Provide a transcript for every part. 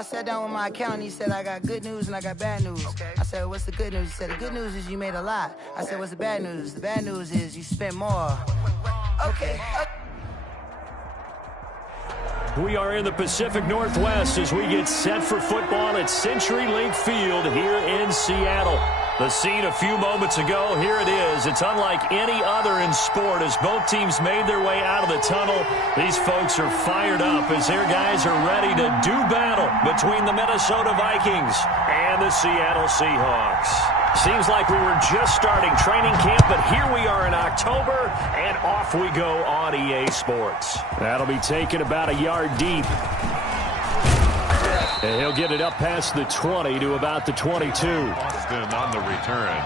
I sat down with my accountant. He said, I got good news and I got bad news. Okay. I said, what's the good news? He said, the good news is you made a lot. I said, what's the bad news? The bad news is you spent more. Okay. We are in the Pacific Northwest as we get set for football at CenturyLink Field here in Seattle. The scene a few moments ago, here it is. It's unlike any other in sport as both teams made their way out of the tunnel. These folks are fired up as their guys are ready to do battle between the Minnesota Vikings and the Seattle Seahawks. Seems like we were just starting training camp, but here we are in October, and off we go on EA Sports. That'll be taken about a yard deep. And he'll get it up past the 20 to about the 22. Austin on the return.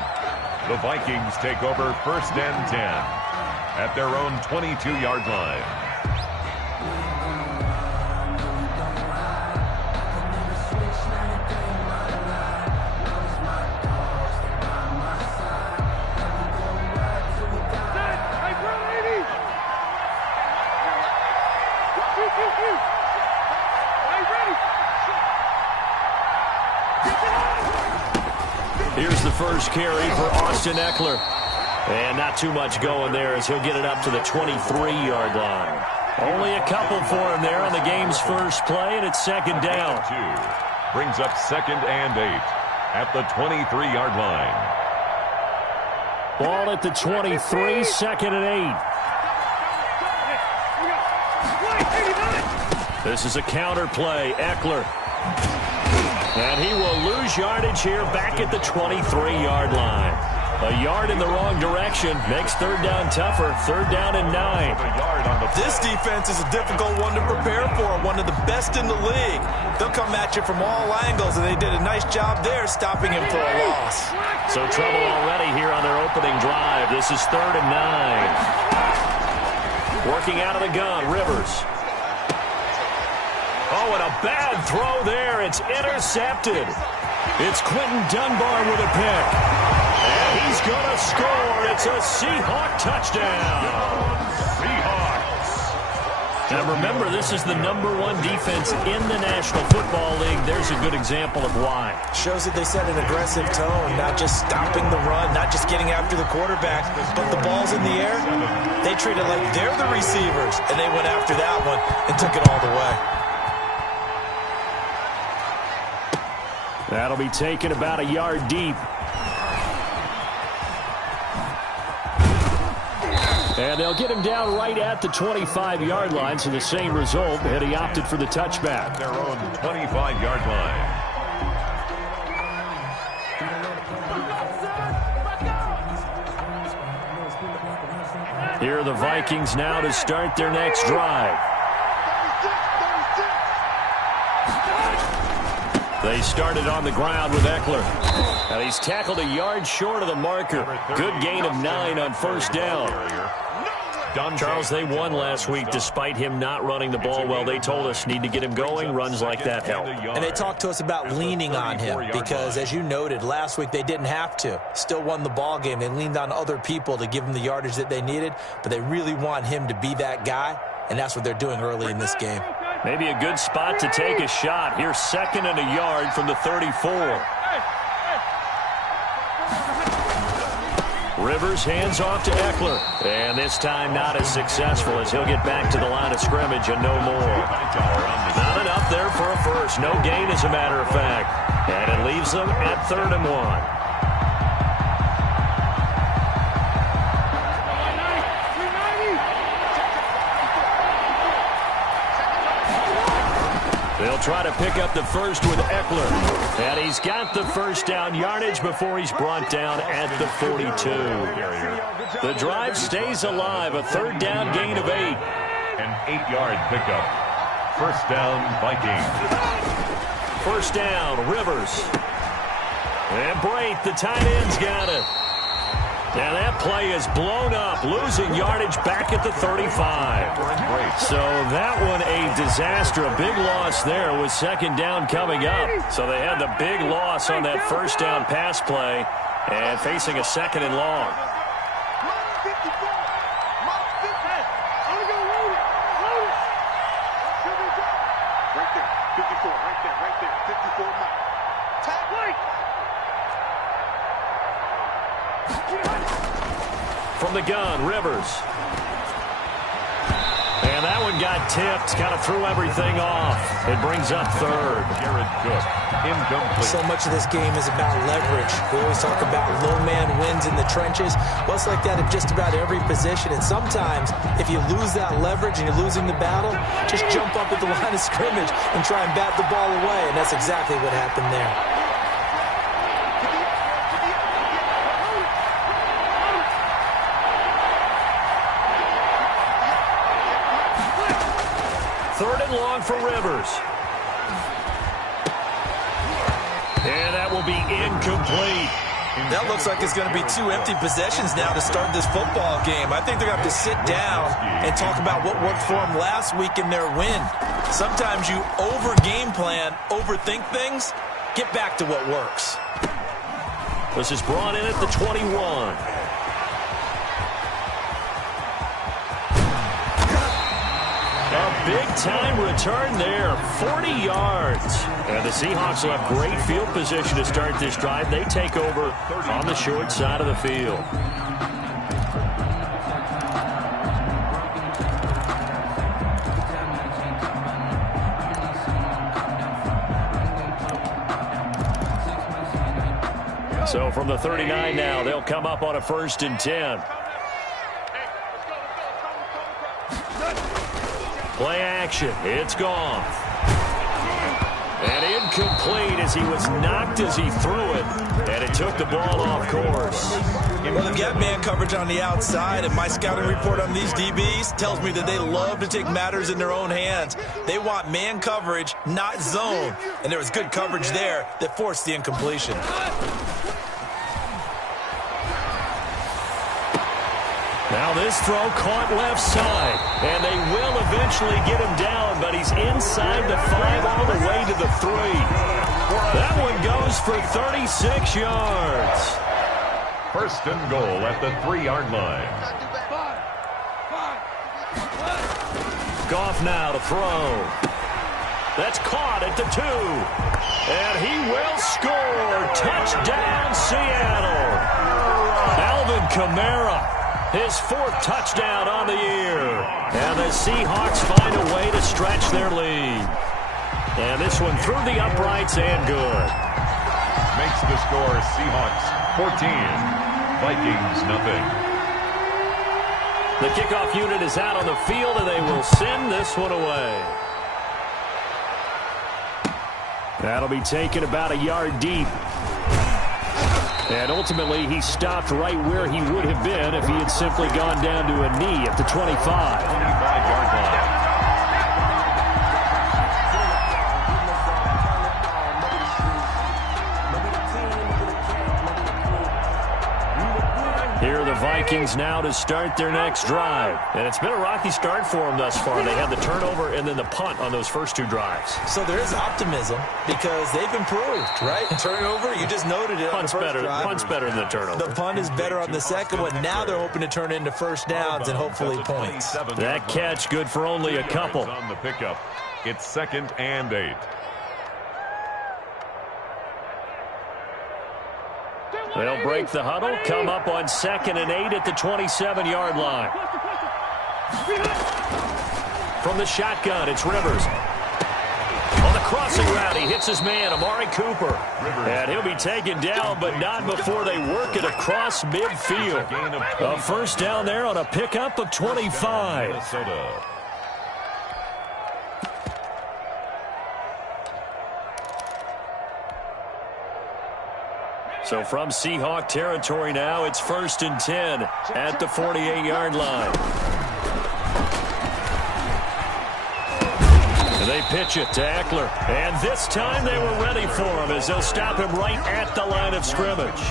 The Vikings take over 1st and 10 at their own 22-yard line. Here's the first carry for Austin Eckler. And not too much going there as he'll get it up to the 23-yard line. Only a couple for him there on the game's first play, and it's 2nd down. Brings up 2nd and 8 at the 23-yard line. Ball at the 23, 2nd and 8. This is a counter play. Eckler. And he will lose yardage here back at the 23-yard line. A yard in the wrong direction makes 3rd down tougher. 3rd down and 9. This defense is a difficult one to prepare for, one of the best in the league. They'll come at you from all angles, and they did a nice job there stopping him for a loss. So trouble already here on their opening drive. This is 3rd and 9. Working out of the gun, Rivers. Oh, and a bad throw there. It's intercepted. It's Quentin Dunbar with a pick. And he's going to score. It's a Seahawk touchdown. Seahawks. Now remember, this is the #1 defense in the National Football League. There's a good example of why. Shows that they set an aggressive tone, not just stopping the run, not just getting after the quarterback, but the ball's in the air. They treat it like they're the receivers, and they went after that one and took it all the way. That'll be taken about a yard deep. And they'll get him down right at the 25-yard line, so the same result, and he opted for the touchback. Their own 25-yard line. Here are the Vikings now to start their next drive. They started on the ground with Eckler. And he's tackled a yard short of the marker. Good gain of 9 on 1st down. Charles, they won last week despite him not running the ball well. They told us need to get him going. Runs like that help. And they talked to us about leaning on him because, as you noted, last week they didn't have to. Still won the ball game. They leaned on other people to give them the yardage that they needed, but they really want him to be that guy, and that's what they're doing early in this game. Maybe a good spot to take a shot. Here's 2nd and a yard from the 34. Rivers hands off to Eckler. And this time not as successful as he'll get back to the line of scrimmage and no more. Not enough there for a first. No gain, as a matter of fact. And it leaves them at 3rd and 1. They'll try to pick up the first with Eckler. And he's got the 1st down yardage before he's brought down at the 42. The drive stays alive. A 3rd down gain of 8. An 8-yard pickup. 1st down, Vikings. 1st down, Rivers. And Brate, the tight end's got it. Now that play is blown up, losing yardage back at the 35. So that one a disaster, a big loss there with 2nd down coming up. So they had the big loss on that 1st down pass play and facing a 2nd and long. Right there, 54, right there, right From the gun, Rivers. And that one got tipped, kind of threw everything off. It brings up third. Jared Cook, incomplete. So much of this game is about leverage. We always talk about low man wins in the trenches. Well, it's like that in just about every position. And sometimes, if you lose that leverage and you're losing the battle, just jump up at the line of scrimmage and try and bat the ball away. And that's exactly what happened there. Third and long for Rivers. And that will be incomplete. That looks like it's going to be 2 empty possessions now to start this football game. I think they're going to have to sit down and talk about what worked for them last week in their win. Sometimes you over-game plan, overthink things, get back to what works. This is brought in at the 21. A big-time return there, 40 yards. And the Seahawks will have great field position to start this drive. They take over on the short side of the field. So from the 39 now, they'll come up on a 1st and 10. Play action. It's gone. And incomplete as he was knocked as he threw it. And it took the ball off course. Well, they've got man coverage on the outside, and my scouting report on these DBs tells me that they love to take matters in their own hands. They want man coverage, not zone. And there was good coverage there that forced the incompletion. Now this throw caught left side, and they will eventually get him down, but he's inside the 5 all the way to the 3. That one goes for 36 yards. 1st and goal at the 3-yard line. Goff now to throw. That's caught at the 2. And he will score. Touchdown, Seattle. Alvin Kamara. His 4th touchdown on the year. And the Seahawks find a way to stretch their lead. And this one through the uprights and good. Makes the score Seahawks 14, Vikings nothing. The kickoff unit is out on the field, and they will send this one away. That'll be taken about a yard deep. And ultimately, he stopped right where he would have been if he had simply gone down to a knee at the 25. 25-yard line. Here are the Vikings now to start their next drive. And it's been a rocky start for them thus far. They had the turnover and then the punt on those first 2 drives. So there is optimism because they've improved, right? Turnover, you just noted it. Punt's better than the turnover. The punt is better on the second one. Now they're hoping to turn into first downs and hopefully points. That catch good for only a couple. On the pickup, it's 2nd and 8. They'll break the huddle, come up on 2nd and 8 at the 27-yard line. From the shotgun, it's Rivers. On the crossing route, he hits his man, Amari Cooper. And he'll be taken down, but not before they work it across midfield. A 1st down there on a pickup of 25. Minnesota. So from Seahawk territory now, it's 1st and 10 at the 48-yard line. And they pitch it to Eckler. And this time they were ready for him as they'll stop him right at the line of scrimmage.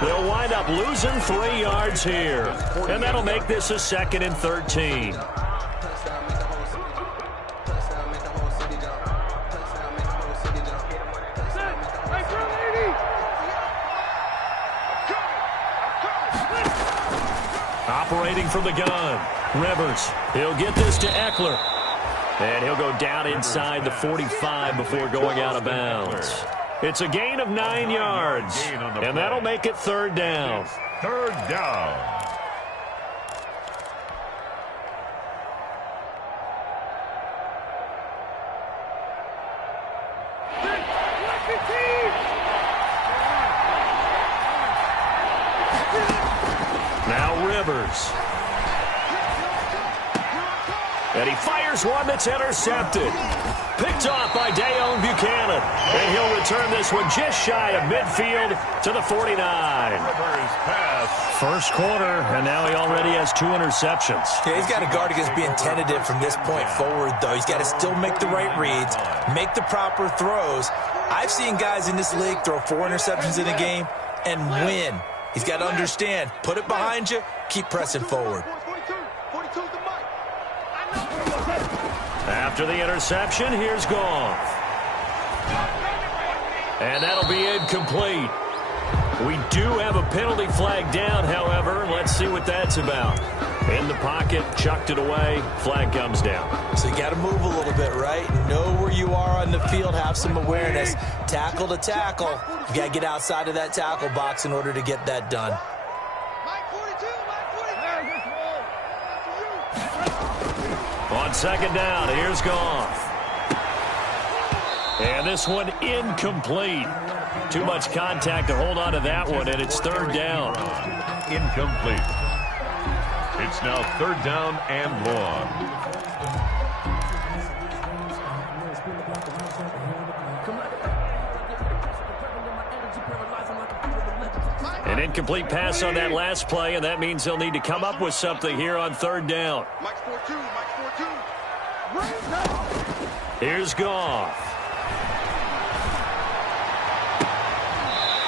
They'll wind up losing 3 yards here. And that'll make this a 2nd and 13. Operating from the gun, Rivers. He'll get this to Eckler. And he'll go down inside the 45 before going out of bounds. It's a gain of 9 yards, and that'll make it third down. Third down. Now Rivers. And he fires one that's intercepted. Picked off by Dayon Buchanan. And he'll return this one just shy of midfield to the 49. First quarter, and now he already has 2 interceptions. Yeah, he's got to guard against being tentative from this point forward, though. He's got to still make the right reads, make the proper throws. I've seen guys in this league throw 4 interceptions in a game and win. He's got to understand, put it behind you, keep pressing forward. After the interception, here's Goff. And that'll be incomplete. We do have a penalty flag down, however. Let's see what that's about. In the pocket, chucked it away, flag comes down. So you got to move a little bit, right? Know where you are on the field, have some awareness. Tackle to tackle. You got to get outside of that tackle box in order to get that done. On second down, here's Goff. And this one incomplete. Too much contact to hold on to that one, and it's third down. Incomplete. It's now third down and long. An incomplete pass on that last play, and that means they'll need to come up with something here on third down. Here's Goff.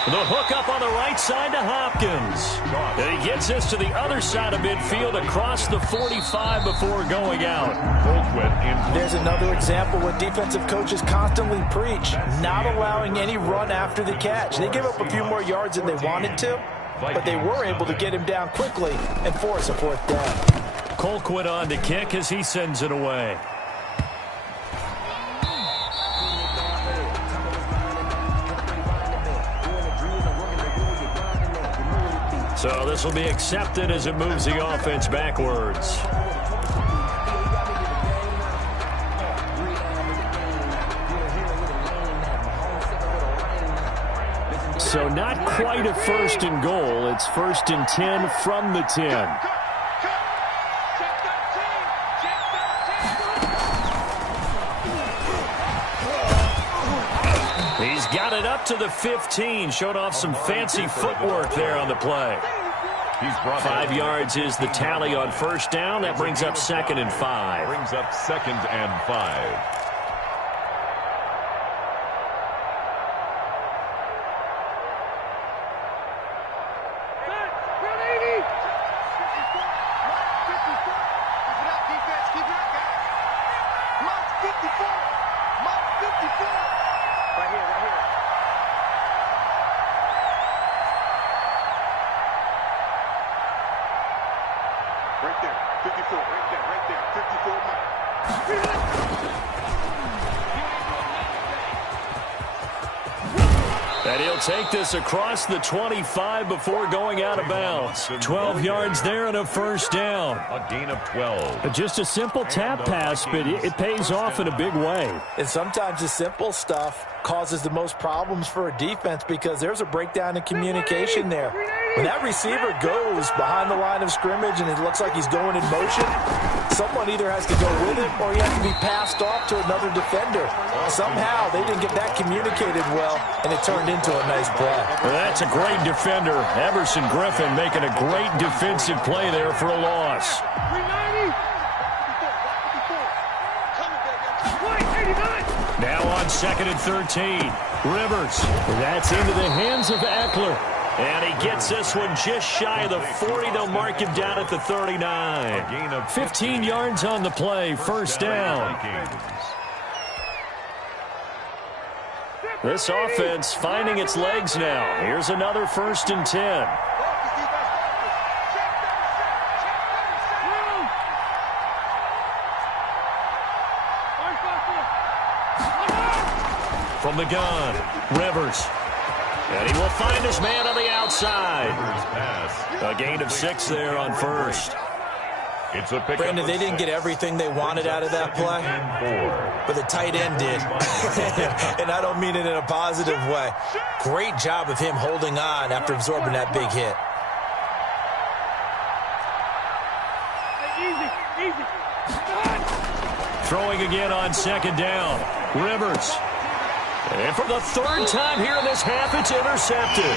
The hook up on the right side to Hopkins. And he gets this to the other side of midfield across the 45 before going out. There's another example where defensive coaches constantly preach, not allowing any run after the catch. They gave up a few more yards than they wanted to, but they were able to get him down quickly and force a fourth down. Colquitt on to kick as he sends it away. So this will be accepted as it moves the offense backwards. So not quite a first and goal. It's first and 10 from the 10. He's got it up to the 15. Showed off some fancy footwork there on the play. 5 yards is the tally on first down. That brings up second and 5. Brings up second and 5. And he'll take this across the 25 before going out of bounds. 12 yards there and a first down. A gain of 12. Just a simple tap pass, but it pays off in a big way. And sometimes the simple stuff causes the most problems for a defense because there's a breakdown in communication there. When that receiver goes behind the line of scrimmage and it looks like he's going in motion, someone either has to go with him or he has to be passed off to another defender. Somehow they didn't get that communicated well, and it turned into a nice play. Well, that's a great defender. Everson Griffin making a great defensive play there for a loss. Now on second and 13. Rivers. That's into the hands of Eckler. And he gets this one just shy of the 40. They'll mark him down at the 39. 15 yards on the play. First down. This offense finding its legs now. Here's another first and 10. from the gun. Rivers. And he will find his man on the outside. A gain of 6 there on first. Brandon, they didn't get everything they wanted out of that play, but the tight end did. And I don't mean it in a positive way. Great job of him holding on after absorbing that big hit. Throwing again on second down. Rivers. And for the third time here in this half, it's intercepted.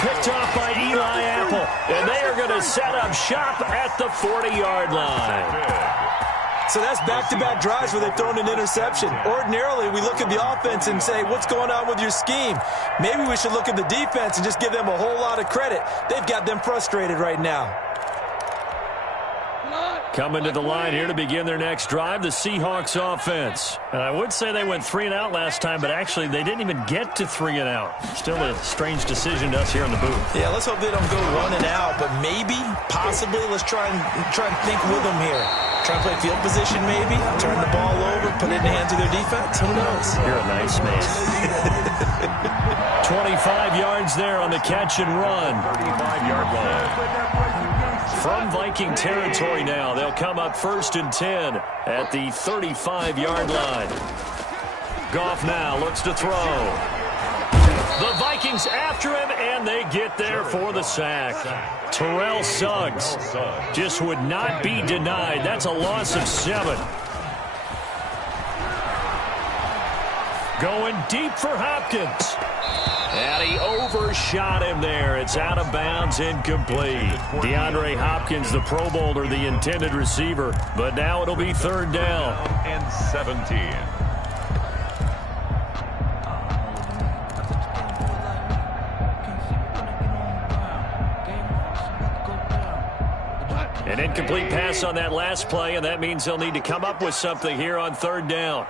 Picked off by Eli Apple. And they are going to set up shop at the 40-yard line. So that's back-to-back drives where they've thrown an interception. Ordinarily, we look at the offense and say, what's going on with your scheme? Maybe we should look at the defense and just give them a whole lot of credit. They've got them frustrated right now. Coming to the line here to begin their next drive, the Seahawks offense. And I would say they went 3 and out last time, but actually they didn't even get to 3 and out. Still a strange decision to us here in the booth. Yeah, let's hope they don't go 1 and out, but maybe, possibly, let's try and think with them here. Try and play field position maybe, turn the ball over, put it in the hands of their defense. Who knows? You're a nice man. 25 yards there on the catch and run. 35-yard line. From Viking territory now, they'll come up 1st and 10 at the 35-yard line. Goff now looks to throw. The Vikings after him, and they get there for the sack. Terrell Suggs just would not be denied. That's a loss of 7. Going deep for Hopkins. And he overshot him there. It's out of bounds, incomplete. DeAndre Hopkins, the Pro Bowler, the intended receiver. But now it'll be 3rd down. And 17. An incomplete pass on that last play, and that means they'll need to come up with something here on 3rd down.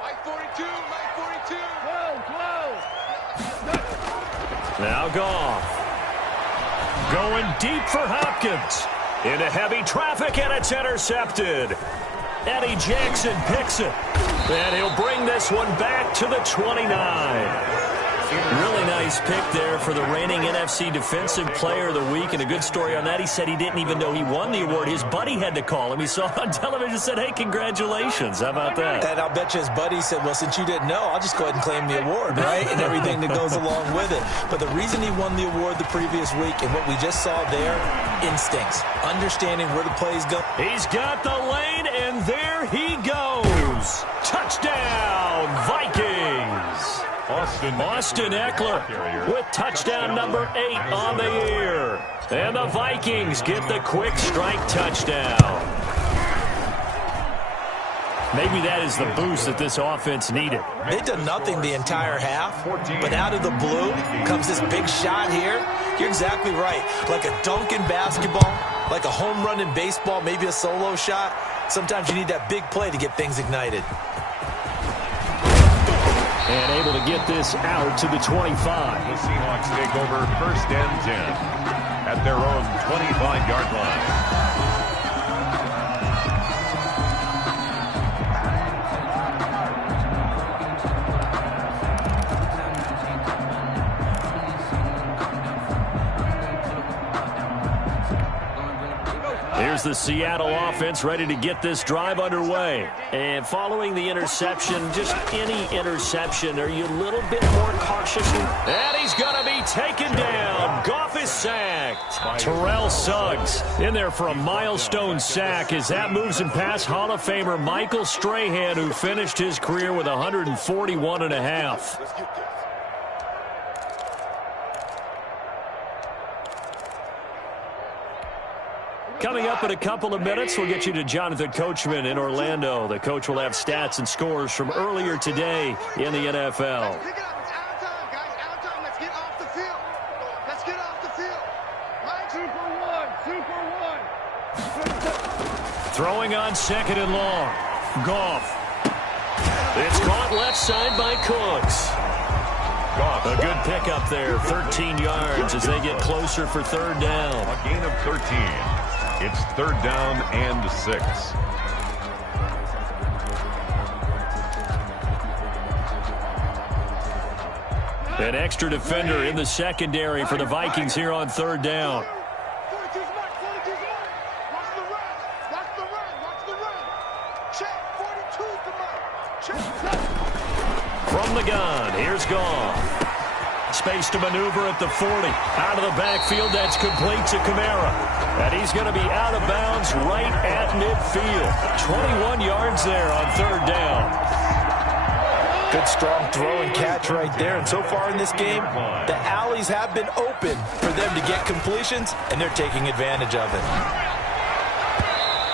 Now Goff. Going deep for Hopkins. Into heavy traffic, and it's intercepted. Eddie Jackson picks it. And he'll bring this one back to the 29. Really nice pick there for the reigning NFC Defensive Player of the Week. And a good story on that, he said he didn't even know he won the award. His buddy had to call him. He saw it on television and said, hey, congratulations. How about that? And I'll bet you his buddy said, well, since you didn't know, I'll just go ahead and claim the award, right? And everything that goes along with it. But the reason he won the award the previous week and what we just saw there, instincts, understanding where the plays go. He's got the lane, and there he goes. Touchdown, Vikings. Austin Eckler with touchdown number 8 on the year. And the Vikings get the quick strike touchdown. Maybe that is the boost that this offense needed. They've done nothing the entire half, but out of the blue comes this big shot here. You're exactly right. Like a dunk in basketball, like a home run in baseball, maybe a solo shot. Sometimes you need that big play to get things ignited. And able to get this out to the 25. The Seahawks take over 1st and 10 at their own 25-yard line. Here's the Seattle offense ready to get this drive underway. And following the interception, just any interception, are you a little bit more cautious? And he's going to be taken down. Goff is sacked. Terrell Suggs in there for a milestone sack as that moves him past Hall of Famer Michael Strahan, who finished his career with 141.5. Coming up in a couple of minutes, we'll get you to Jonathan Coachman in Orlando. The coach will have stats and scores from earlier today in the NFL. Pick it up. It's out of time, guys. Out of time. Let's get off the field. Let's get off the field. Super one. Throwing on 2nd and long. Goff. It's caught left side by Cooks. A good pickup there, 13 yards as they get closer for 3rd down. A gain of 13. It's 3rd down and 6. An extra defender in the secondary for the Vikings here on third down. From the gun, here's Goff. Space to maneuver at the 40. Out of the backfield, that's complete to Kamara. And he's going to be out of bounds right at midfield. 21 yards there on third down. Good strong throw and catch right there. And so far in this game, the alleys have been open for them to get completions, and they're taking advantage of it.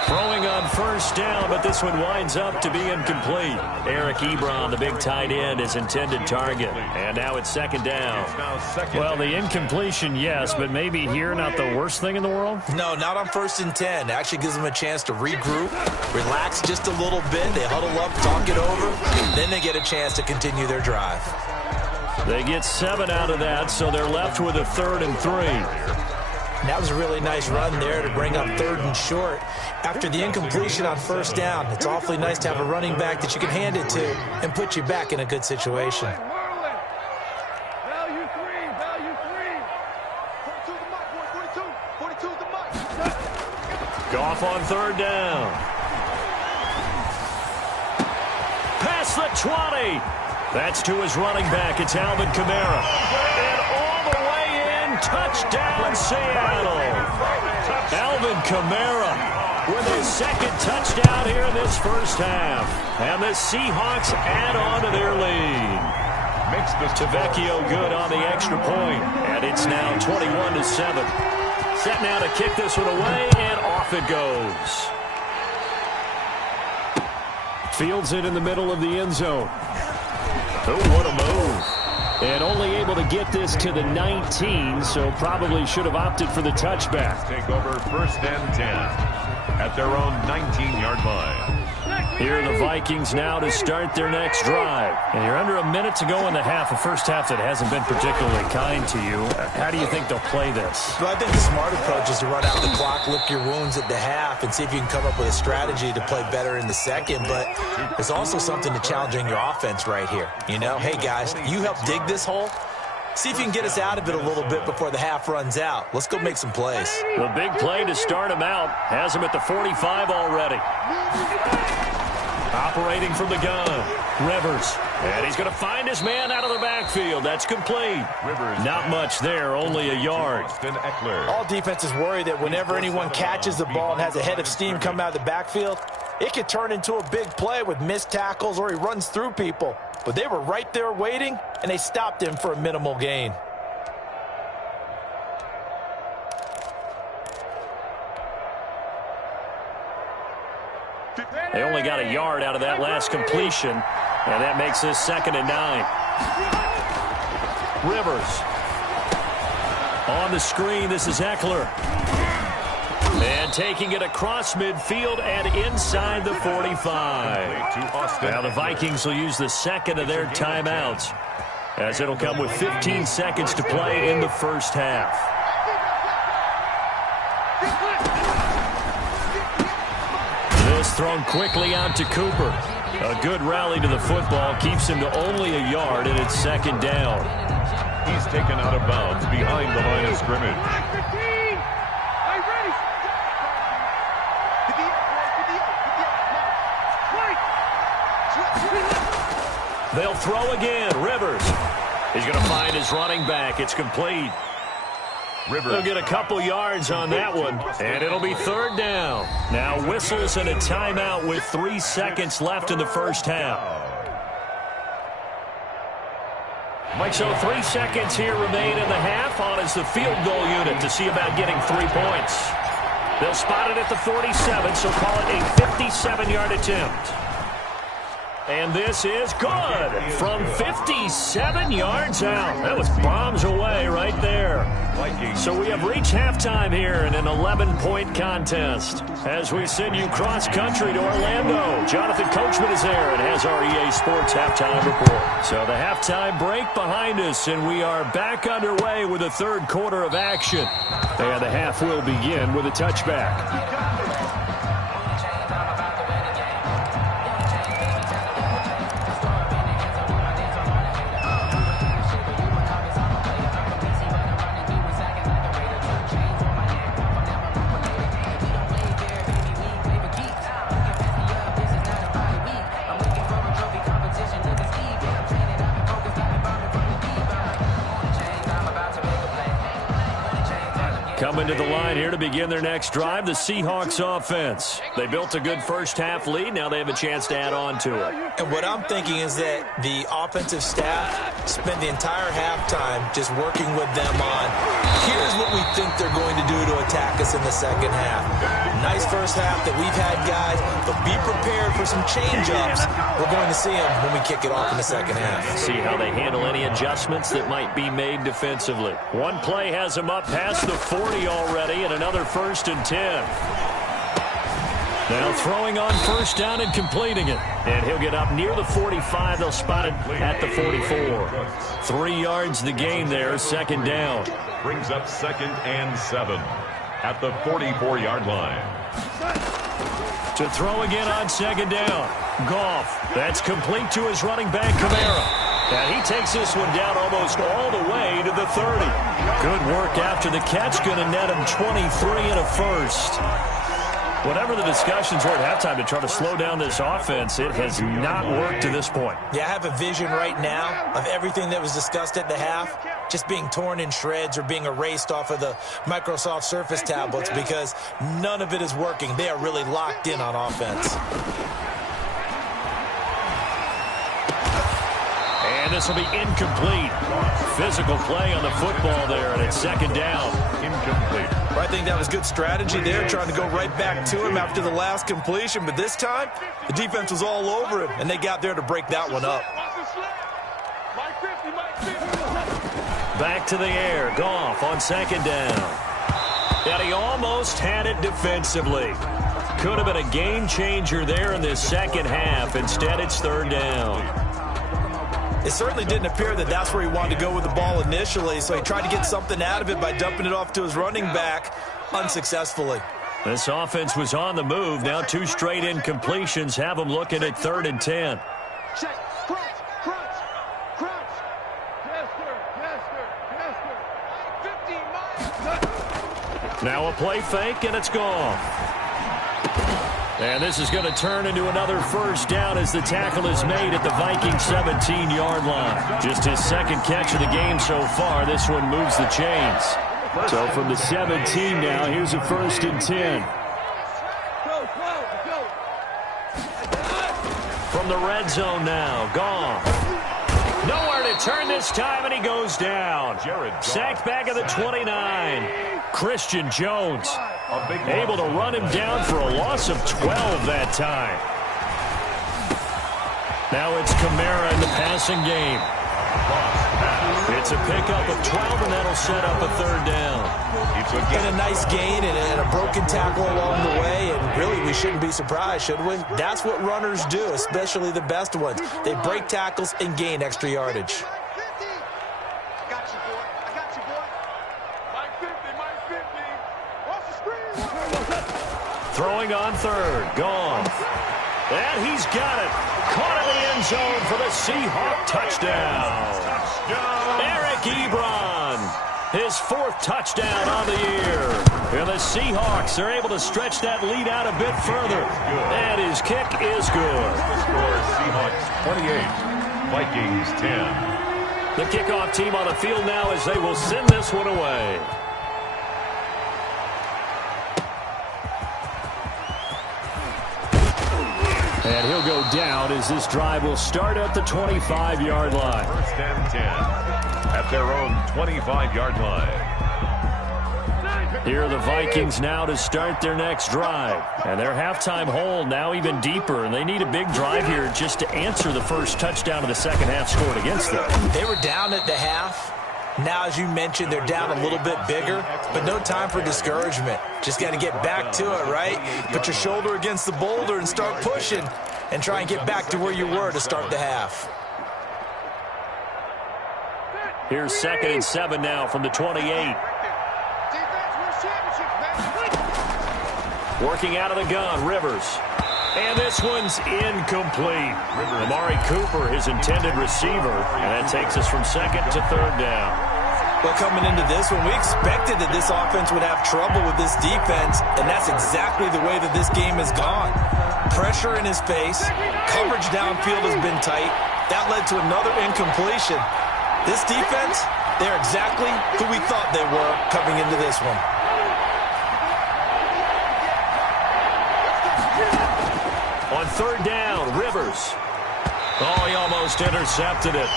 Throwing on first down, but this one winds up to be incomplete. Eric Ebron, the big tight end, is intended target. And now it's second down. Well, the incompletion, yes, but maybe here not the worst thing in the world? No, not on 1st and 10. It actually gives them a chance to regroup, relax just a little bit. They huddle up, talk it over. Then they get a chance to continue their drive. They get 7 out of that, so they're left with a 3rd and 3. That was a really nice run there to bring up 3rd and short. After the incompletion on first down, it's awfully nice to have a running back that you can hand it to and put you back in a good situation. Goff on third down. Past the 20. That's to his running back. It's Alvin Kamara. And all the way in, touchdown Seattle. Alvin Kamara with his 2nd touchdown here in this first half. And the Seahawks add on to their lead. Tavecchio good on the extra point. And it's now 21-7. Set now to kick this one away, and off it goes. Fields it in the middle of the end zone. Oh, what a move. And only able to get this to the 19, so probably should have opted for the touchback. Take over 1st and 10 at their own 19-yard line. Here are the Vikings now to start their next drive. And you're under a minute to go in the half, a first half that hasn't been particularly kind to you. How do you think they'll play this? Well, I think the smart approach is to run out the clock, lick your wounds at the half, and see if you can come up with a strategy to play better in the second. But there's also something to challenging your offense right here. You know, hey, guys, you help dig this hole. See if you can get us out of it a little bit before the half runs out. Let's go make some plays. The big play to start him out has him at the 45 already. Operating from the gun, Rivers. And he's going to find his man out of the backfield. That's complete. Rivers. Not much there, only a yard. All defenses worry that whenever anyone catches the ball and has a head of steam come out of the backfield, it could turn into a big play with missed tackles or he runs through people. But they were right there waiting, and they stopped him for a minimal gain. They only got a yard out of that last completion, and that makes this 2nd and 9. Rivers. On the screen, this is Eckler. And taking it across midfield and inside the 45. Now the Vikings will use the 2nd of their timeouts, as it'll come with 15 seconds to play in the first half. Thrown quickly out to Cooper. A good rally to the football keeps him to only a yard, and it's 2nd down. He's taken out of bounds behind the line of scrimmage. They'll throw again. Rivers. He's going to find his running back. It's complete. Rivers. They'll get a couple yards on that one, and it'll be 3rd down. Now whistles and a timeout with 3 seconds left in the first half. So 3 seconds here remain in the half. On is the field goal unit to see about getting 3 points. They'll spot it at the 47, so call it a 57-yard attempt. And this is good from 57 yards out. That was bombs away right there. So we have reached halftime here in an 11-point contest. As we send you cross-country to Orlando, Jonathan Coachman is there and has our EA Sports halftime report. So the halftime break behind us, and we are back underway with the 3rd quarter of action. And the half will begin with a touchback. Coming to the line here to begin their next drive, the Seahawks offense. They built a good first-half lead. Now they have a chance to add on to it. And what I'm thinking is that the offensive staff spent the entire halftime just working with them on, here's what we think they're going to do to attack us in the second half. Nice first half that we've had, guys, but be prepared for some change-ups. We're going to see them when we kick it off in the second half. See how they handle any adjustments that might be made defensively. One play has them up past the 40 already, and another 1st and 10. Now throwing on first down and completing it. And he'll get up near the 45. They'll spot it at the 44. 3 yards the gain there, second down. Brings up 2nd and 7 at the 44-yard line. To throw again on second down. Goff. That's complete to his running back, Kamara. And he takes this one down almost all the way to the 30. Good work after the catch. Going to net him 23 and a first. Whatever the discussions were at halftime to try to slow down this offense, it has not worked to this point. Yeah, I have a vision right now of everything that was discussed at the half just being torn in shreds or being erased off of the Microsoft Surface tablets because none of it is working. They are really locked in on offense. And this will be incomplete. Physical play on the football there, and it's second down. Incomplete. I think that was good strategy there, trying to go right back to him after the last completion. But this time, the defense was all over him, and they got there to break that one up. Back to the air. Goff on second down. And he almost had it defensively. Could have been a game changer there in this second half. Instead, it's third down. It certainly didn't appear that that's where he wanted to go with the ball initially, so he tried to get something out of it by dumping it off to his running back unsuccessfully. This offense was on the move. Now 2 straight incompletions have them looking at 3rd and 10. Check. Crunch. Tester. 50 miles. Now a play fake, and it's gone. And this is going to turn into another first down as the tackle is made at the Vikings 17-yard line. Just his second catch of the game so far. This one moves the chains. So from the 17 now, here's a 1st and 10. From the red zone now, Goff. Nowhere to turn this time, and he goes down. Sacked back at the 29. Christian Jones able to run him down for a loss of 12 that time. Now it's Kamara in the passing game. It's a pickup of 12, and that'll set up a third down. And a nice gain and a broken tackle along the way, and really we shouldn't be surprised, should we? That's what runners do, especially the best ones. They break tackles and gain extra yardage. Throwing on third. Goff. And he's got it. Caught in the end zone for the Seahawk touchdown. Eric Ebron. His 4th touchdown on the year. And the Seahawks are able to stretch that lead out a bit further. And his kick is good. Score Seahawks 28, Vikings 10. The kickoff team on the field now as they will send this one away. And he'll go down as this drive will start at the 25-yard line. 1st and 10 at their own 25-yard line. Here are the Vikings now to start their next drive. And their halftime hole now even deeper. And they need a big drive here just to answer the first touchdown of the second half scored against them. They were down at the half. Now, as you mentioned, they're down a little bit bigger, but no time for discouragement. Just got to get back to it, right? Put your shoulder against the boulder and start pushing and try and get back to where you were to start the half. Here's 2nd and 7 now from the 28. Working out of the gun, Rivers. And this one's incomplete. Amari Cooper, his intended receiver. And that takes us from 2nd to 3rd down. Well, coming into this one, we expected that this offense would have trouble with this defense, and that's exactly the way that this game has gone. Pressure in his face. Coverage downfield has been tight. That led to another incompletion. This defense, they're exactly who we thought they were coming into this one. On third down, Rivers. Oh, he almost intercepted it.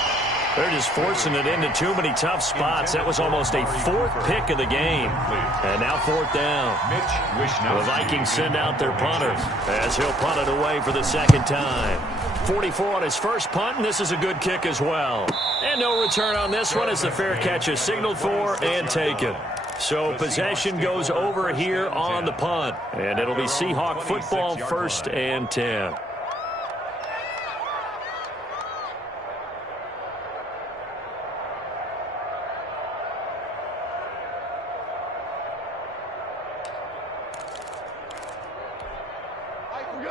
They're just forcing it into too many tough spots. That was almost a fourth pick of the game. And now fourth down. The Vikings send out their punter as he'll punt it away for the second time. 44 on his first punt, and this is a good kick as well. And no return on this one as the fair catch is signaled for and taken. So possession goes over here on the punt. And it'll be Seahawk football, 1st and 10.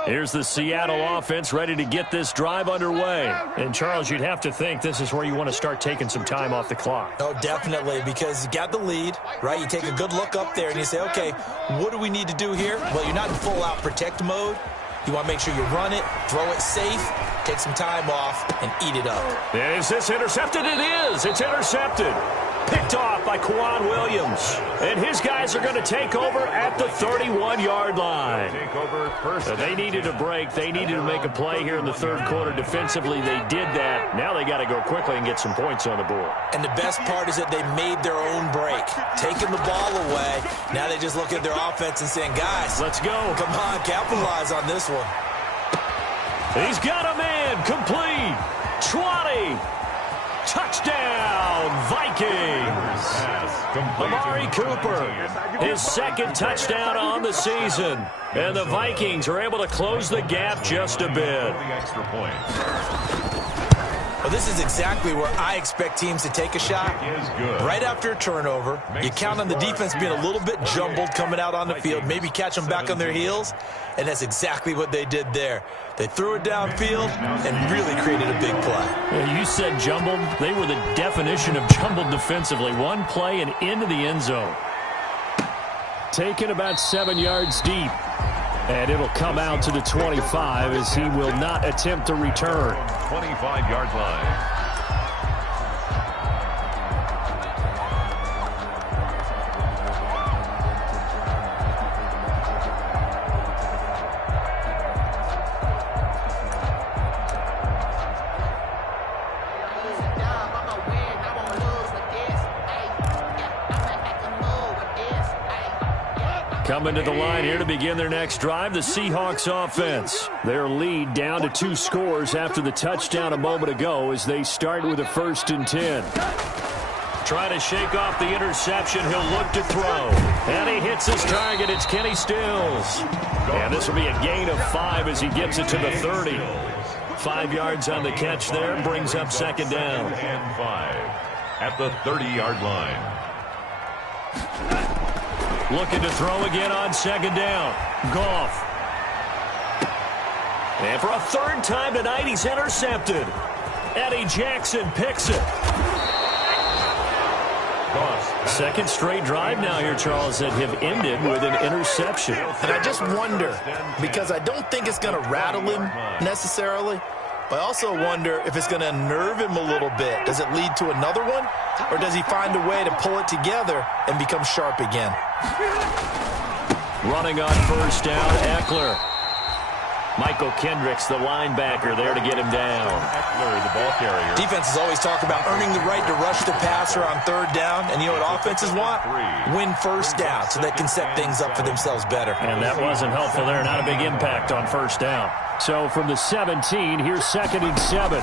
Here's the Seattle offense ready to get this drive underway. And, Charles, you'd have to think this is where you want to start taking some time off the clock. Oh, definitely, because you got the lead, right? You take a good look up there and you say, okay, what do we need to do here? Well, you're not in full-out protect mode. You want to make sure you run it, throw it safe, take some time off, and eat it up. Is this intercepted? It is. It's intercepted. Picked off by Quan Williams. And his guys are going to take over at the 31-yard line. They needed a break. They needed to make a play here in the third quarter. Defensively, they did that. Now they got to go quickly and get some points on the board. And the best part is that they made their own break. Taking the ball away. Now they just look at their offense and saying, guys, let's go. Come on, capitalize on this one. He's got a man. Complete. 20. Touchdown, Vikings. Amari Cooper, his second touchdown on the season. And the Vikings are able to close the gap just a bit. Well, this is exactly where I expect teams to take a shot. Right after a turnover, you count on the defense being a little bit jumbled coming out on the field, maybe catch them back on their heels, and that's exactly what they did there. They threw it downfield and really created a big play. You said jumbled. They were the definition of jumbled defensively. One play and into the end zone. Taken about 7 yards deep. And it'll come out to the 25 as he will not attempt to return. 25-yard line. Coming to the line here to begin their next drive, the Seahawks offense. Their lead down to 2 scores after the touchdown a moment ago as they start with a 1st and 10. Trying to shake off the interception. He'll look to throw. And he hits his target. It's Kenny Stills. And this will be a gain of 5 as he gets it to the 30. 5 yards on the catch there. Brings up 2nd down. And 5 at the 30-yard line. Looking to throw again on 2nd down. Goff. And for a 3rd time tonight, he's intercepted. Eddie Jackson picks it. Second straight drive now here, Charles, that have ended with an interception. And I just wonder, because I don't think it's going to rattle him necessarily, but I also wonder if it's going to unnerve him a little bit. Does it lead to another one? Or does he find a way to pull it together and become sharp again? Running on 1st down, Eckler. Michael Kendricks, the linebacker, there to get him down. Eckler, the ball carrier. Defenses always talk about earning the right to rush the passer on 3rd down. And you know what offenses want? Win 1st down so they can set things up for themselves better. And that wasn't helpful there. Not a big impact on 1st down. So from the 17, here's 2nd and 7.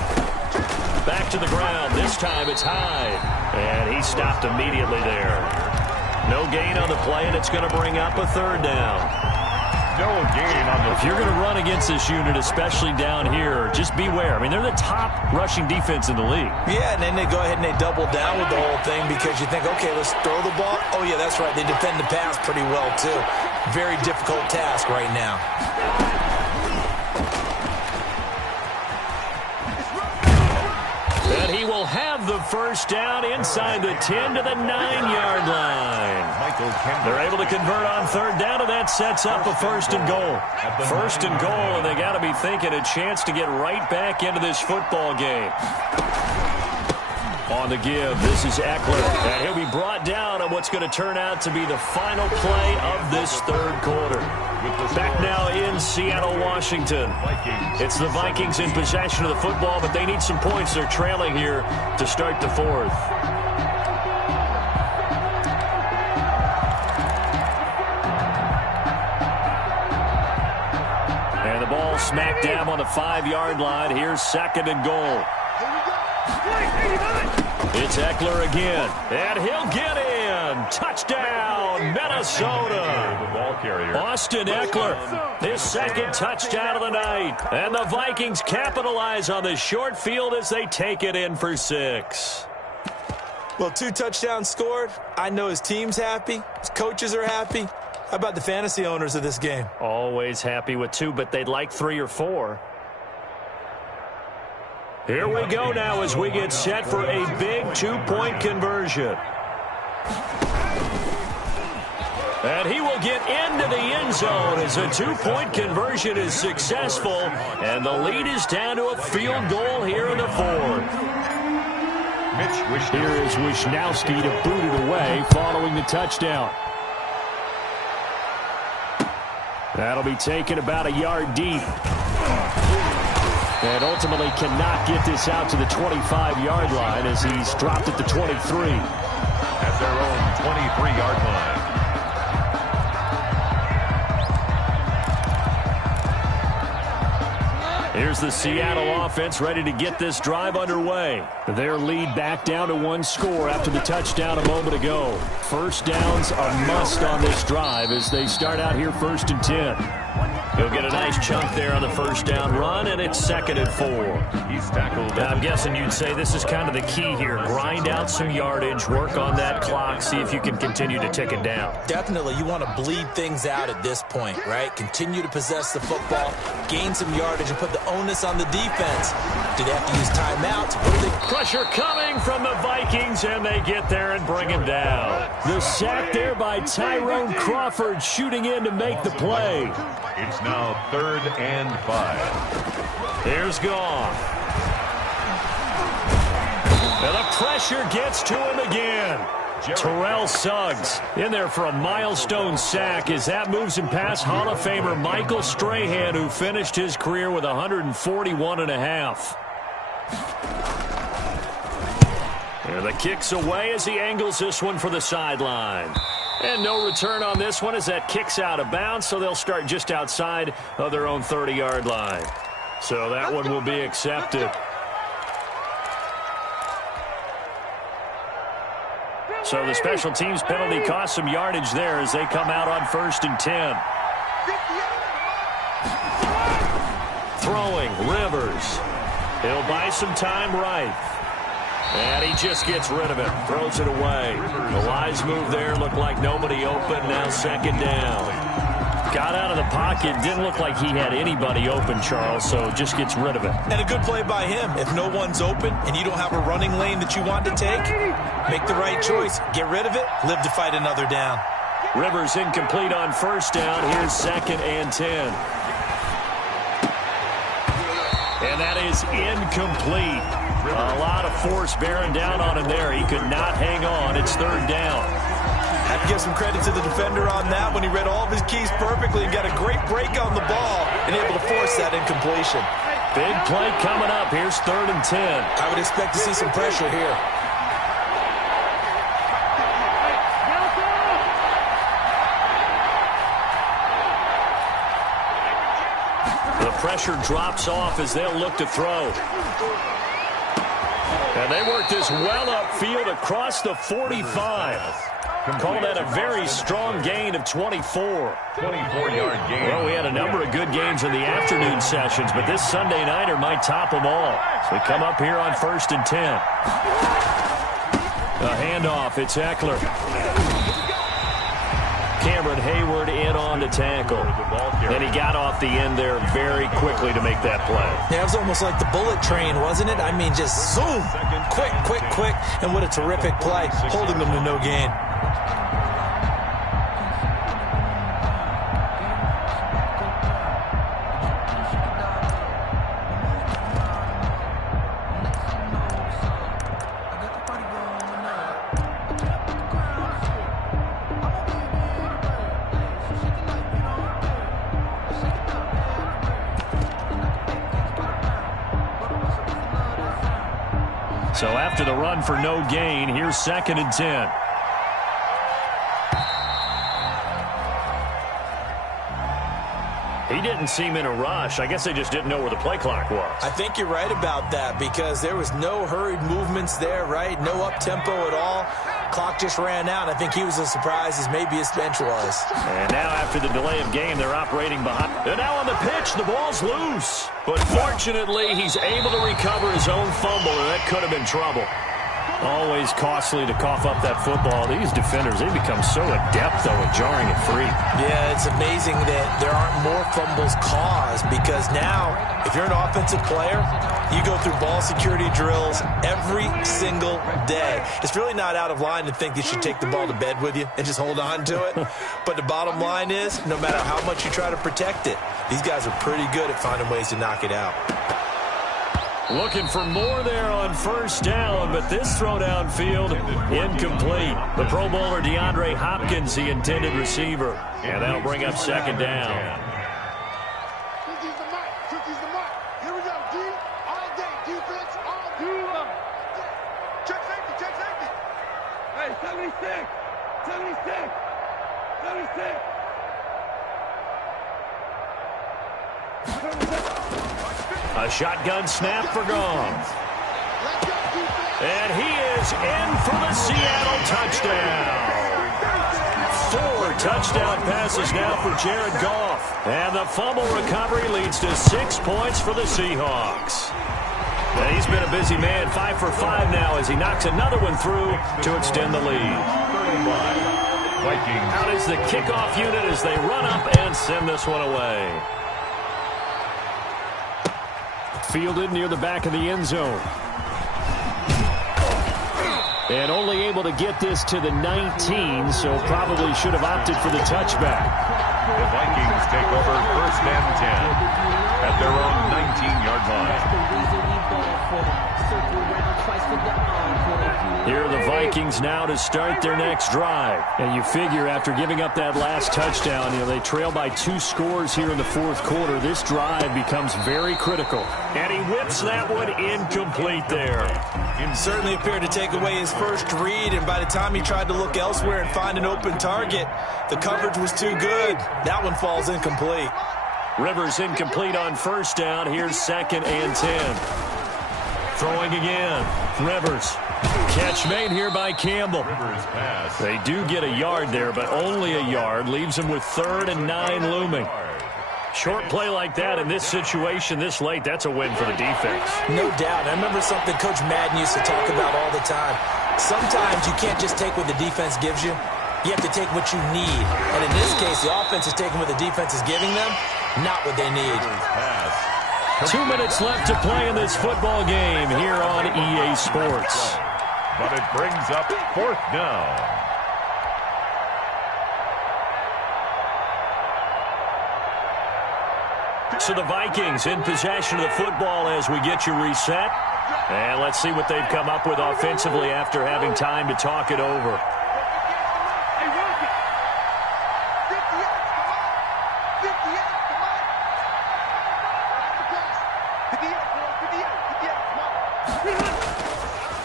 Back to the ground. This time it's Hyde. And he stopped immediately there. No gain on the play, and it's going to bring up a 3rd down. No gain on the. If you're going to run against this unit, especially down here, just beware. I mean, they're the top rushing defense in the league. Yeah, and then they go ahead and they double down with the whole thing because you think, okay, let's throw the ball. Oh, yeah, that's right. They defend the pass pretty well, too. Very difficult task right now. And he will have the 1st down inside the 10 to the 9-yard line. They're able to convert on 3rd down, and that sets up a 1st and goal. 1st and goal, and they got to be thinking a chance to get right back into this football game. On the give, this is Eckler. And he'll be brought down on what's going to turn out to be the final play of this third quarter. Back now in Seattle, Washington. It's the Vikings in possession of the football, but they need some points. They're trailing here to start the fourth. And the ball smacked down on the 5-yard line. Here's 2nd and goal. It's Eckler again, and he'll get in. Touchdown, Minnesota. The ball carrier. Austin Eckler, his 2nd touchdown of the night. And the Vikings capitalize on the short field as they take it in for 6. Well, 2 touchdowns scored. I know his team's happy. His coaches are happy. How about the fantasy owners of this game? Always happy with 2, but they'd like 3 or 4. Here we go now as we get set for a big 2-point conversion. And he will get into the end zone as a 2-point conversion is successful. And the lead is down to a field goal here in the 4th. Here is Wishnowski to boot it away following the touchdown. That'll be taken about a yard deep. And ultimately cannot get this out to the 25-yard line as he's dropped at the 23. At their own 23-yard line. Here's the Seattle offense ready to get this drive underway. Their lead back down to 1 score after the touchdown a moment ago. First downs a must on this drive as they start out here 1st and 10. He'll get a nice chunk there on the first down run, and it's 2nd and 4. He's tackled. Now, I'm guessing you'd say this is kind of the key here. Grind out some yardage, work on that clock, see if you can continue to tick it down. Definitely, you want to bleed things out at this point, right? Continue to possess the football, gain some yardage, and put the onus on the defense. Do they have to use timeouts? Pressure coming from the Vikings, and they get there and bring him down. The sack there by Tyrone Crawford shooting in to make the play. It's now 3rd and 5. Here's Goff. And the pressure gets to him again. Terrell Suggs in there for a milestone sack as that moves him past Hall of Famer Michael Strahan, who finished his career with 141.5. And the kick's away as he angles this one for the sideline. And no return on this one as that kicks out of bounds, so they'll start just outside of their own 30-yard line. So that one will be accepted. So the special teams penalty cost some yardage there as they come out on 1st and 10. Throwing, Rivers. He'll buy some time right. And he just gets rid of it. Throws it away. The wise move there. Looked like nobody open. Now 2nd down. Got out of the pocket. Didn't look like he had anybody open, Charles, so just gets rid of it. And a good play by him. If no one's open and you don't have a running lane that you want to take, make the right choice. Get rid of it. Live to fight another down. Rivers incomplete on 1st down. Here's 2nd and 10. And that is incomplete. A lot of force bearing down on him there. He could not hang on. It's 3rd down. Have to give some credit to the defender on that when he read all of his keys perfectly and got a great break on the ball and able to force that incompletion. Big play coming up. Here's 3rd and 10. I would expect to see some pressure here. The pressure drops off as they'll look to throw. And they work this well upfield across the 45. Call that a very strong gain of 24. 24-yard gain. Well, we had a number of good games in the afternoon sessions, but this Sunday nighter might top them all. So we come up here on 1st and 10. A handoff. It's Eckler. Cameron Hayward in on the tackle. And he got off the end there very quickly to make that play. Yeah, it was almost like the bullet train, wasn't it? I mean, just zoom. Quick, quick, quick. And what a terrific play, holding them to no gain. So after the run for no gain, here's 2nd and 10. He didn't seem in a rush. I guess they just didn't know where the play clock was. I think you're right about that because there was no hurried movements there, right? No up-tempo at all. Clock just ran out. I think he was as surprised as maybe his bench was. And now after the delay of game, they're operating behind. And now on the pitch, the ball's loose. But fortunately, he's able to recover his own fumble, and that could have been trouble. Always costly to cough up that football. These defenders, they become so adept, though, at jarring it free. Yeah, it's amazing that there aren't more fumbles caused because now, if you're an offensive player, you go through ball security drills every single day. It's really not out of line to think you should take the ball to bed with you and just hold on to it. But the bottom line is, no matter how much you try to protect it, these guys are pretty good at finding ways to knock it out. Looking for more there on 1st down, but this throw downfield, incomplete. The Pro Bowler Gam3hawk360's the intended receiver, and that'll bring up 2nd down. 50's the mark. 50's the mark. Here we go, D. All day. Defense, all day. Check safety. Check safety. Hey, 76. 76. 76. A shotgun snap for Gam. And he is in for the Seattle touchdown. 4 touchdown passes now for Jared Goff. And the fumble recovery leads to 6 points for the Seahawks. And he's been a busy man, 5 for 5 now as he knocks another one through to extend the lead. Out is the kickoff unit as they run up and send this one away. Fielded near the back of the end zone. And only able to get this to the 19, so probably should have opted for the touchback. The Vikings take over 1st and 10 at their own 19-yard line. Here are the Vikings now to start their next drive. And you figure after giving up that last touchdown, they trail by 2 scores here in the 4th quarter. This drive becomes very critical. And he whips that one incomplete there. He certainly appeared to take away his first read, and by the time he tried to look elsewhere and find an open target, the coverage was too good. That one falls incomplete. Rivers incomplete on 1st down. Here's 2nd and 10. Throwing again. Rivers. Catch made here by Campbell. They do get a yard there, but only a yard. Leaves them with 3rd and 9 looming. Short play like that in this situation this late, that's a win for the defense. No doubt. I remember something Coach Madden used to talk about all the time. Sometimes you can't just take what the defense gives you. You have to take what you need. And in this case, the offense is taking what the defense is giving them, not what they need. 2 minutes left to play in this football game here on EA Sports. But it brings up 4th down. So the Vikings in possession of the football as we get you reset. And let's see what they've come up with offensively after having time to talk it over.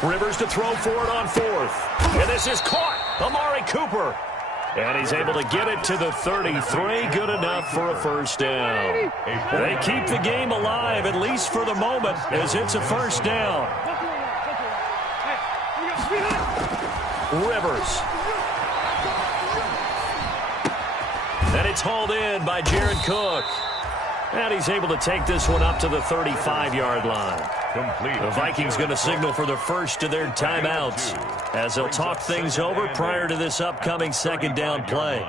Rivers to throw for it on 4th. And this is caught. Amari Cooper. And he's able to get it to the 33. Good enough for a 1st down. They keep the game alive, at least for the moment, as it's a 1st down. Rivers. And it's hauled in by Jared Cook. And he's able to take this one up to the 35-yard line. The Vikings going to signal for the first of their timeouts as they'll talk things over prior to this upcoming 2nd down play.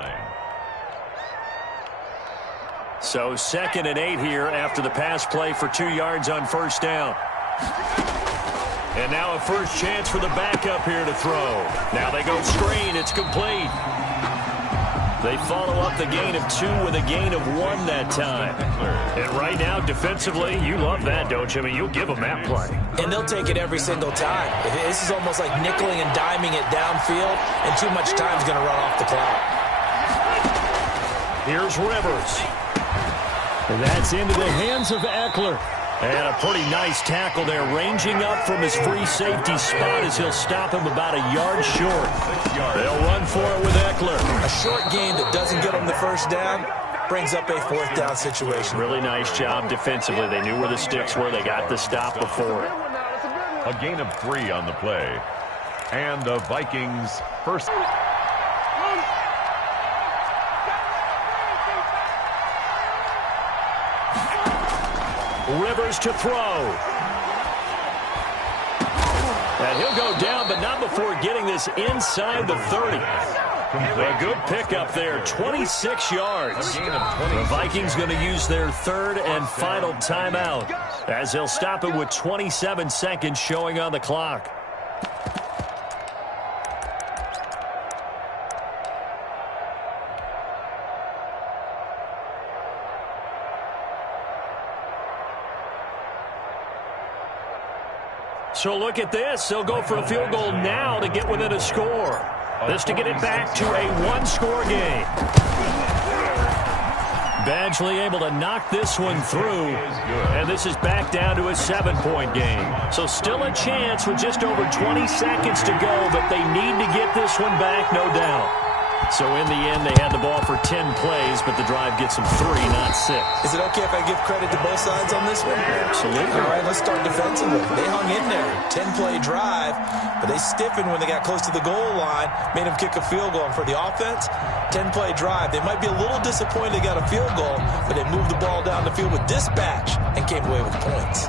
So 2nd and 8 here after the pass play for 2 yards on 1st down. And now a first chance for the backup here to throw. Now they go screen. It's complete. They follow up the gain of 2 with a gain of 1 that time. And right now, defensively, you love that, don't you? I mean, you'll give them that play. And they'll take it every single time. This is almost like nickeling and diming it downfield, and too much time's going to run off the clock. Here's Rivers. And that's into the hands of Eckler. And a pretty nice tackle there, ranging up from his free safety spot as he'll stop him about a yard short. They'll run for it with Eckler. A short gain that doesn't get him the first down brings up a 4th down situation. Really nice job defensively. They knew where the sticks were. They got the stop before it. A gain of 3 on the play. And the Vikings first. Rivers to throw. And he'll go down, but not before getting this inside the 30. A good pickup there, 26 yards. The Vikings going to use their 3rd and final timeout as they'll stop it with 27 seconds showing on the clock. So look at this. They'll go for a field goal now to get within a score. This to get it back to a 1-score game. Badgley able to knock this one through. And this is back down to a 7-point game. So still a chance with just over 20 seconds to go, but they need to get this one back, no doubt. So in the end, they had the ball for 10 plays, but the drive gets them 3, not 6. Is it okay if I give credit to both sides on this one? Absolutely. All right, let's start defensively. They hung in there. 10-play drive, but they stiffened when they got close to the goal line, made them kick a field goal. And for the offense, 10-play drive. They might be a little disappointed they got a field goal, but they moved the ball down the field with dispatch and came away with points.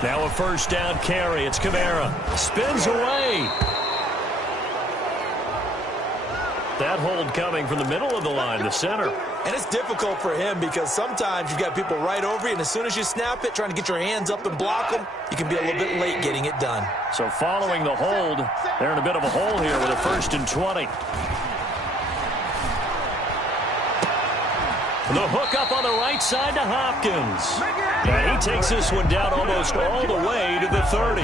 Now a 1st down carry. It's Kamara. Spins away. That hold coming from the middle of the line, the center. And it's difficult for him because sometimes you've got people right over you, and as soon as you snap it, trying to get your hands up and block them, you can be a little bit late getting it done. So following the hold, they're in a bit of a hole here with a 1st and 20. The hook up on the right side to Hopkins. And he takes this one down almost all the way to the 30.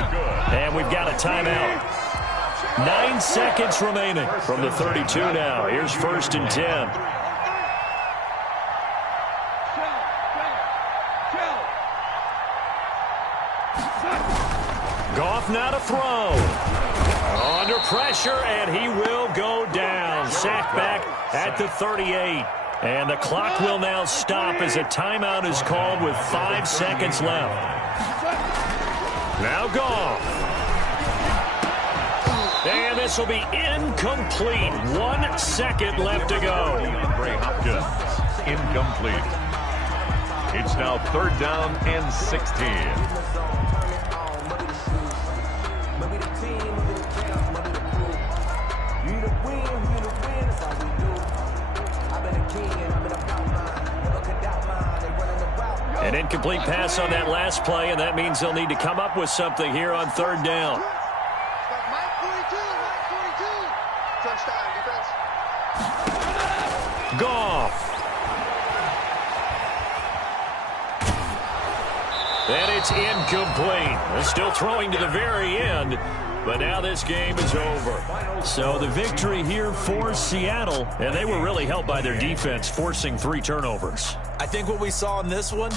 And we've got a timeout. 9 seconds remaining from the 32 now. Here's 1st and 10. Goff now to throw. Under pressure, and he will go down. Sacked back at the 38. And the clock will now stop as a timeout is called with 5 seconds left. Now Goff. And this will be incomplete. 1 second left to go. Hopkins, incomplete. It's now 3rd down and 16. An incomplete pass on that last play, and that means they'll need to come up with something here on 3rd down. Goff. And it's incomplete. They're still throwing to the very end, but now this game is over. So the victory here for Seattle, and they were really helped by their defense, forcing 3 turnovers. I think what we saw in this one